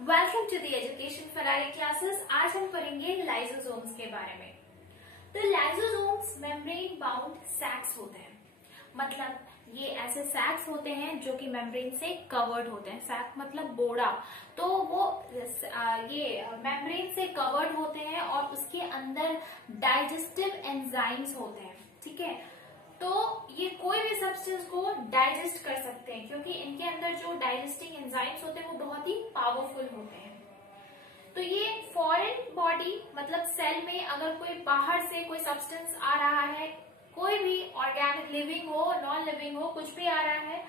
Welcome to the education Ferrari classes. आज हम पढ़ेंगे लाइसोसोम्स के बारे में। तो लाइसोसोम्स मेम्ब्रेन बाउंड सैक्स होते हैं, मतलब ये ऐसे सैक्स होते हैं जो कि मेम्ब्रेन से कवर्ड होते हैं। सैक मतलब बोरा, तो वो ये मेम्ब्रेन से कवर्ड होते हैं और उसके अंदर डाइजेस्टिव एंजाइम्स होते हैं। ठीक है, तो ये कोई भी सब्सटेंस को डाइजेस्ट कर सकते हैं क्योंकि इनके अंदर जो डाइजेस्टिंग एंजाइम्स होते हैं वो बहुत ही पावरफुल होते हैं। तो ये फॉरेन बॉडी मतलब सेल में अगर कोई बाहर से कोई सब्सटेंस आ रहा है, कोई भी ऑर्गेनिक लिविंग हो नॉन लिविंग हो कुछ भी आ रहा है,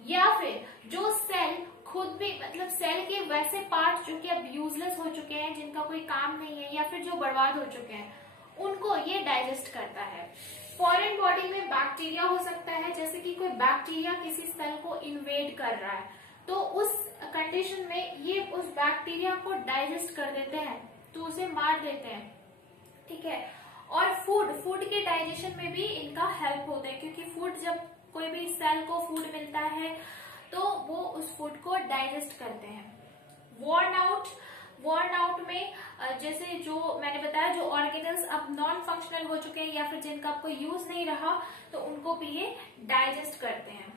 या फिर जो सेल खुद भी मतलब सेल के वैसे पार्ट जो कि अब यूजलेस हो चुके हैं, जिनका कोई काम नहीं है या फिर जो बर्बाद हो चुके हैं, उनको ये डाइजेस्ट करता है। फॉरेन बॉडी में बैक्टीरिया हो सकता है, जैसे कि कोई बैक्टीरिया किसी सेल को इन्वेड कर रहा है, तो उस कंडीशन में ये उस बैक्टीरिया को डाइजेस्ट कर देते हैं, तो उसे मार देते हैं। ठीक है, और फूड के डाइजेशन में भी इनका हेल्प होता है क्योंकि फूड, जब कोई भी सेल को फूड मिलता है तो वो उस फूड को डाइजेस्ट करते हैं। वॉर्न आउट में जैसे जो मैंने बताया, जो ऑर्गेनल्स अब नॉन फंक्शनल हो चुके हैं या फिर जिनका अब कोई यूज नहीं रहा, तो उनको भी ये डाइजेस्ट करते हैं।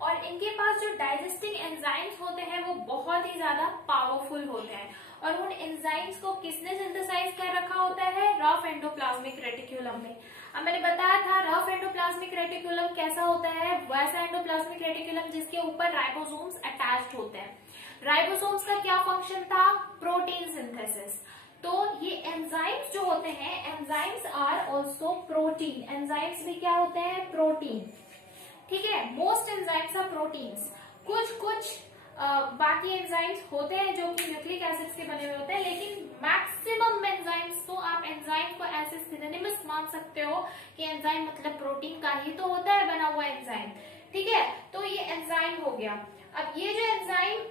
और इनके पास जो डाइजेस्टिंग एंजाइम्स होते हैं वो बहुत ही ज्यादा पावरफुल होते हैं। और उन एंजाइम्स को किसने सिंथेसाइज कर रखा होता है? रफ एंडोप्लाज्मिक रेटिकुलम में। अब मैंने बताया था रफ एंडोप्लाज्मिक रेटिकुलम कैसा होता है, वैसा एंडोप्लाज्मिक रेटिकुलम जिसके ऊपर राइबोसोम्स अटैच्ड होते हैं। राइबोसोम्स का क्या फंक्शन था? Protein synthesis. तो ये एंजाइम्स जो होते हैं, enzymes are also protein. Enzymes भी क्या होते हैं? प्रोटीन। ठीक है, मोस्ट एंजाइम्स आर प्रोटीन्स। कुछ बाकी एंजाइम्स होते हैं जो कि न्यूक्लिक एसिड्स के बने हुए होते हैं, लेकिन मैक्सिमम एंजाइम्स, तो आप एंजाइम को ऐसे सिनोनिमस मान सकते हो कि एंजाइम मतलब प्रोटीन का ही तो होता है बना हुआ एंजाइम। ठीक है, तो ये एंजाइम हो गया। अब ये जो एंजाइम,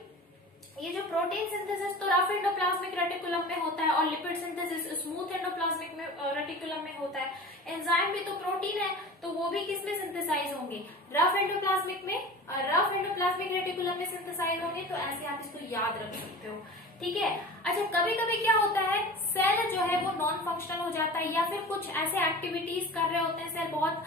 ये जो प्रोटीन सिंथेसिस तो रफ एंडोप्लाज्मिक रेटिकुलम में होता है और लिपिड सिंथेसिस स्मूथ एंडोप्लाज्मिक में रेटिकुलम में होता है। एंजाइम भी तो प्रोटीन है, तो वो भी किसमें सिंथेसाइज होंगे? रफ एंडोप्लाज्मिक में, रफ एंडोप्लाज्मिक रेटिकुलम में सिंथेसाइज होंगे। तो ऐसे आप इसको याद रख सकते हो। ठीक है, अच्छा कभी कभी क्या होता है, सेल जो है वो नॉन फंक्शनल हो जाता है या फिर कुछ ऐसे एक्टिविटीज कर रहे होते हैं, सेल बहुत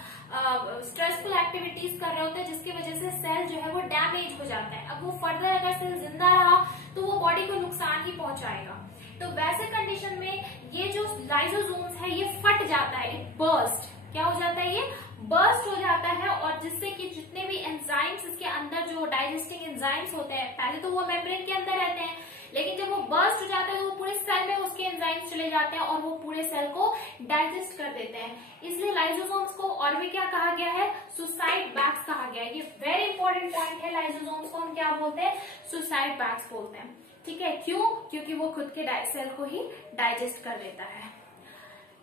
स्ट्रेसफुल एक्टिविटीज कर रहे होते हैं जिसकी वजह से सेल जो है वो डैमेज हो जाता है। अब वो फर्दर अगर सेल जिंदा रहा तो वो बॉडी को नुकसान ही पहुंचाएगा। तो वैसे कंडीशन में ये जो लाइसोसोम्स है ये फट जाता है, बर्स्ट। क्या हो जाता है? ये बर्स्ट हो जाता है, और जिससे कि जितने भी एंजाइम्स इसके अंदर, जो डाइजेस्टिंग एंजाइम्स होते हैं, पहले तो वो मेम्ब्रेन के अंदर रहते हैं, लेकिन जब वो बर्स्ट हो जाता है तो वो पूरे सेल में उसके एंजाइम्स चले जाते हैं और वो पूरे सेल को डाइजेस्ट कर देते हैं। इसलिए लाइसोसोम्स को और भी क्या कहा गया है? सुसाइड बैग्स कहा गया है। ये वेरी इंपॉर्टेंट पॉइंट है। लाइसोसोम्स को हम क्या बोलते हैं? सुसाइड बैग्स बोलते हैं। ठीक है, क्यों? क्योंकि वो खुद के सेल को ही डाइजेस्ट कर देता है।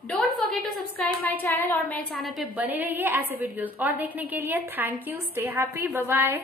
Don't forget to subscribe my channel, और मेरे चैनल पे बने रहिए ऐसे वीडियोस और देखने के लिए। Thank you, stay happy, bye bye.